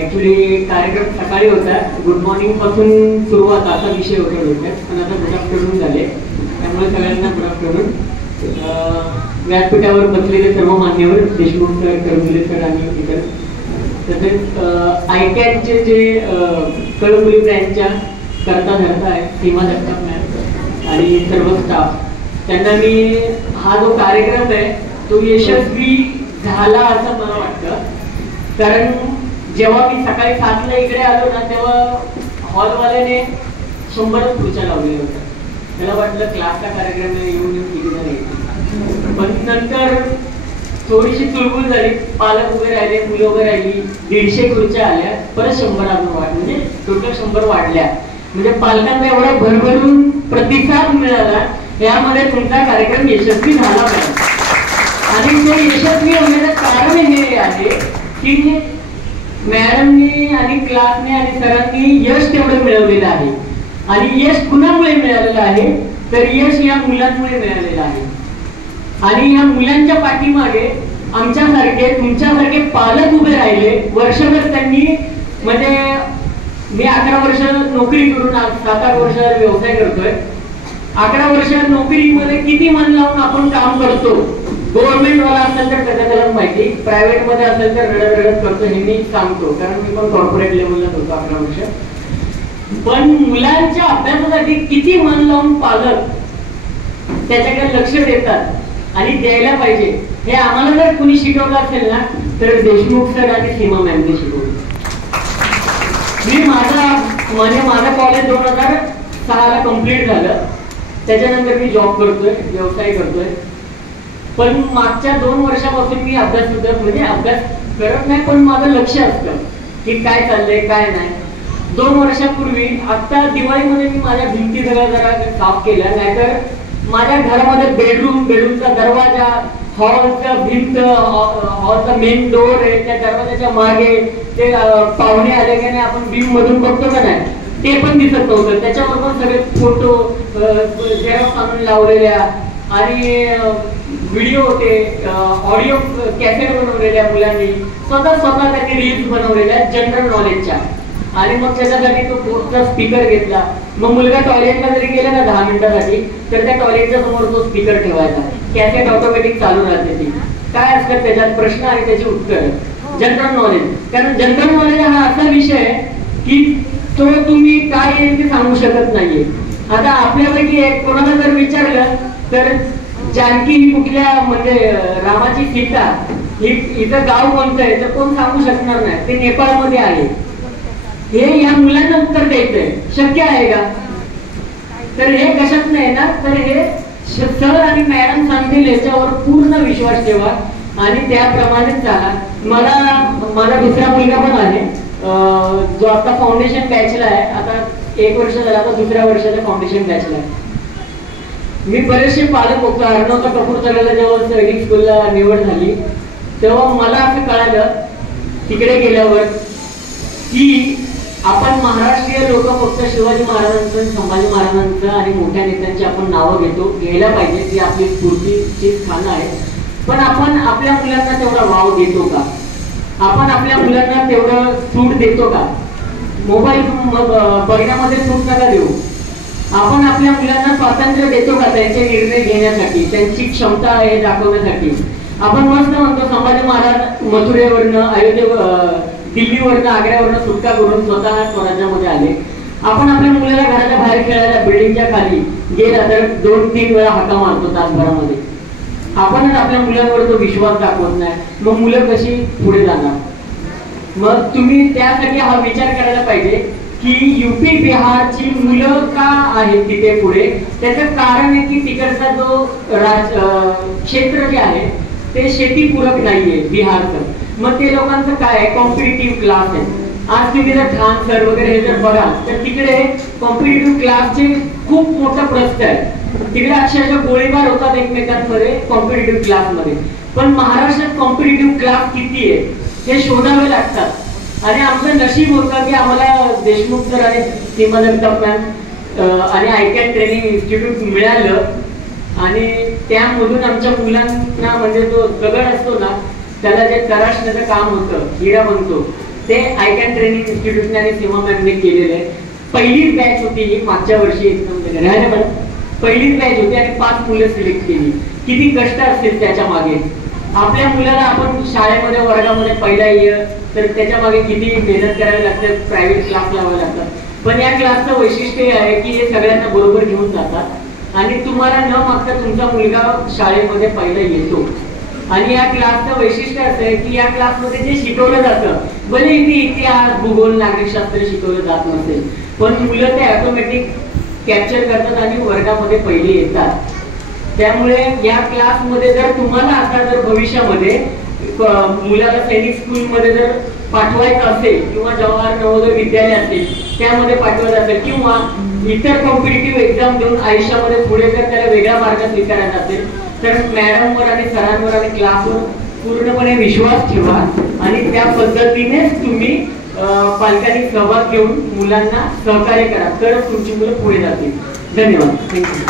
Actually कार्यक्रम सकाळी होता, गुड मॉर्निंग पासून सुरुवात असा विषय होता डोक्यात, पण आता गुड आफ्टरनून झाले, त्यामुळे सगळ्यांना गुड आफ्टरनून. व्यासपीठावर बसलेले सर्व मान्यवर, देशमुख सर, कळंबुले सर आणि इतर, तसेच आयकॅटचे जे कळंबुली ब्रँचच्या करता धरता आहेत, सीमा जगताप मॅम आणि सर्व स्टाफ, त्यांना मी हा जो कार्यक्रम आहे तो यशस्वी झाला असं मला वाटतं. कारण जेव्हा मी सकाळी 7ला इकडे आलो ना, तेव्हा हॉलवाल्याने 100च खुर्च्या लावलेल्या होत्या. त्याला वाटलं क्लासचा कार्यक्रम आहे, येऊन किती जण येतील. पण नंतर थोडीशी चुळबुळ झाली, पालक उभे राहिले, मुलं उभे राहिली, 150 खुर्च्या आल्या, परत 100 अजून वाढ, म्हणजे टोटल 100 वाढल्या. म्हणजे पालकांना एवढा भरभरून प्रतिसाद मिळाला, यामध्ये तुमचा कार्यक्रम यशस्वी झाला पाहिजे. आणि ते यशस्वी होण्याचं कारण हे आहे की मॅडमनी आणि क्लासने आणि सरांनी यश तेवढं मिळवलेलं आहे. आणि यश कुणामुळे मिळालेलं आहे, तर यश या मुलांमुळे मिळालेलं आहे. आणि या मुलांच्या पाठीमागे आमच्यासारखे, तुमच्यासारखे पालक उभे राहिले. वर्षभर त्यांनी, म्हणजे मी 11 वर्ष नोकरी करून 7-8 वर्ष व्यवसाय करतोय. 11 वर्ष नोकरीमध्ये किती मन लावून आपण काम करतो. गव्हर्नमेंट वाला असेल तर त्याला माहिती, प्रायव्हेट मध्ये असेल तर रडत रडत करतो, हे मी सांगतो, कारण मी पण कॉर्पोरेट लेवलला होतो 11 वर्ष. पण मुलांच्या अभ्यासासाठी किती मन लावून पालक त्याच्याकडे लक्ष देतात आणि द्यायला पाहिजे, हे आम्हाला जर कुणी शिकवलं असेल ना, तर देशमुख सर आणि सीमा मॅमने शिकवलं. मी माझं कॉलेज 2006ला कम्प्लीट झालं. त्याच्यानंतर मी जॉब करतोय, व्यवसाय करतोय. पण मागच्या 2 वर्षापासून मी अभ्यास करत नाही, पण माझं लक्ष असतं की काय चाललंय काय नाही. 2 वर्षापूर्वी आता दिवाळीमध्ये मी माझ्या भिंती जरा साफ केल्या. नाहीतर माझ्या घरामध्ये बेडरूमचा दरवाजा, हॉलचा भिंत, हॉलचा मेन डोर आहे, त्या दरवाजाच्या मागे ते पाहुणे आले की नाही, आपण बीम मधून बघतो का नाही, ते पण दिसत नव्हतं. त्याच्यावर पण सगळे फोटो झेरॉक्स आणून लावलेल्या आणि व्हिडिओ होते, ऑडिओ कॅसेट बनवलेल्या मुलांनी, स्वतः त्यांनी रील्स बनवलेल्या जनरल नॉलेजच्या. आणि मग त्याच्यासाठी तो फोनचा स्पीकर घेतला. मग मुलगा टॉयलेटला जरी गेला ना 10 मिनिटासाठी, तर त्या टॉयलेटच्या समोर तो स्पीकर ठेवायचा. कॅसेट ऑटोमॅटिक चालू राहते. ती काय असतात त्याच्यात प्रश्न आणि त्याची उत्तर, जनरल नॉलेज. कारण जनरल नॉलेज हा असा विषय आहे की तो तुम्ही काय येईल ते सांगू शकत नाहीये. आता आपल्यापैकी कोणाला जर विचारलं तर जानकी ही कुठल्या, म्हणजे रामाची सीता ही इथं गाव कोणतं आहे तर कोण सांगू शकणार नाही, ते नेपाळमध्ये आहे. हे या मुलांना उत्तर द्यायचंय, शक्य आहे का? तर हे कशात नाही ना, तर हे सर आणि मॅडम सांगतील याच्यावर पूर्ण विश्वास ठेवा आणि त्याप्रमाणेच चाला. माझा दुसरा मुलगा पण आहे, जो आता फाउंडेशन बॅचला आहे. आता 1 वर्ष झालं, आता 2ऱ्या वर्षाच्या फाउंडेशन बॅचला आहे. मी बरेचसे पालक होतो. अर्णवचा कपूरथल्याला जेव्हा सैनिक स्कूलला निवड झाली, तेव्हा मला असं कळालं तिकडे गेल्यावर की आपण महाराष्ट्रीय लोक फक्त शिवाजी महाराजांचं, संभाजी महाराजांचं आणि मोठ्या नेत्यांची आपण नावं घ्यायला पाहिजे, ती आपली स्फूर्तीची स्थानं आहे. पण आपण आपल्या मुलांना तेवढा वाव देतो का? आपण आपल्या मुलांना तेवढं सूट देतो का? मोबाईल बघण्यामध्ये सूट नका देऊ. आपण आपल्या मुलांना स्वातंत्र्य देतो का त्यांचे निर्णय घेण्यासाठी, त्यांची क्षमता आहे दाखवण्यासाठी? आपण मस्त म्हणतो संभाजी महाराज मथुरेवरनं, दिल्लीवरनं, आग्र्यावरनं सुटका करून स्वतः स्वराज्यामध्ये आले. आपण आपल्या मुलाला घराच्या बाहेर खेळायला बिल्डिंगच्या खाली गेला तर 2-3 वेळा हाका मारतो तासभरामध्ये. आपणच आपल्या मुलांवर तो विश्वास दाखवत नाही, मग मुलं कशी पुढे जाणार? मग तुम्ही त्यासाठी हा विचार करायला पाहिजे की यूपी बिहारची मुलं का आहेत तिथे पुढे. त्याचं कारण आहे की तिकडचा जो क्षेत्र जे आहे ते शेतीपूरक नाहीये बिहारचं. मग ते लोकांचं काय आहे, कॉम्पिटिटिव्ह क्लास आहे. आज तुम्ही जर ठाण सर वगैरे हे जर बघाल तर तिकडे कॉम्पिटिटिव्ह क्लासचे खूप मोठा प्रश्न आहे. तिकडे अक्षरशः गोळीबार होतात एकमेकांमध्ये कॉम्पिटिटिव्ह क्लासमध्ये. पण महाराष्ट्रात कॉम्पिटिटिव्ह क्लास किती आहे हे शोधावे लागतात. आणि आमचं नशीब होतं की आम्हाला देशमुख सर आणि सीमा जगताप मॅम आणि आयकॅट ट्रेनिंग इन्स्टिट्यूट मिळालं. आणि त्यामधून आमच्या मुलांना, म्हणजे तो दगड असतो ना त्याला जे तराशण्याचं काम होतं, हिरा बनतो, ते आयकॅन ट्रेनिंग इन्स्टिट्यूटने आणि सीमा मॅमने केलेलं आहे. पहिलीच बॅच होती ही मागच्या वर्षी एकदम पहिलीच बॅच होती आणि 5 मुलं सिलेक्ट केली. किती कष्ट असतील त्याच्या मागे. आपल्या मुलाला आपण शाळेमध्ये वर्गामध्ये पहिला इयर तर त्याच्या मागे किती मेहनत करावी लागते, प्रायव्हेट क्लास लावावे लागतात. पण या क्लासचं वैशिष्ट्य हे आहे की हे सगळ्यांना बरोबर घेऊन जातात आणि तुम्हाला न मागता तुमचा मुलगा शाळेमध्ये पहिला येतो. आणि या क्लासचं वैशिष्ट्य असं आहे की या क्लासमध्ये जे शिकवलं जातं, भले इथे इतिहास, भूगोल, नागरिकशास्त्र शिकवलं जात नसेल, पण मुलं ते ऑटोमॅटिक कॅप्चर करतात आणि वर्गामध्ये पहिले येतात. त्यामुळे या क्लासमध्ये जर तुम्हाला आता जर भविष्यामध्ये मुलाला सैनिक स्कूलमध्ये जर पाठवायचं असेल किंवा जवाहर नवोदय विद्यालय असेल त्यामध्ये पाठवायचं असेल किंवा इतर कॉम्पिटिटिव्ह एक्झाम देऊन आयुष्यामध्ये पुढे जर त्याला वेगळा मार्ग स्वीकारायचा असेल तर मॅडमवर आणि सरांवर आणि क्लासवर पूर्णपणे विश्वास ठेवा आणि त्या पद्धतीनेच तुम्ही पालकांनी सहभाग घेऊन मुलांना सहकार्य करा, तरच तुमची मुलं पुढे जातील. धन्यवाद. थँक्यू.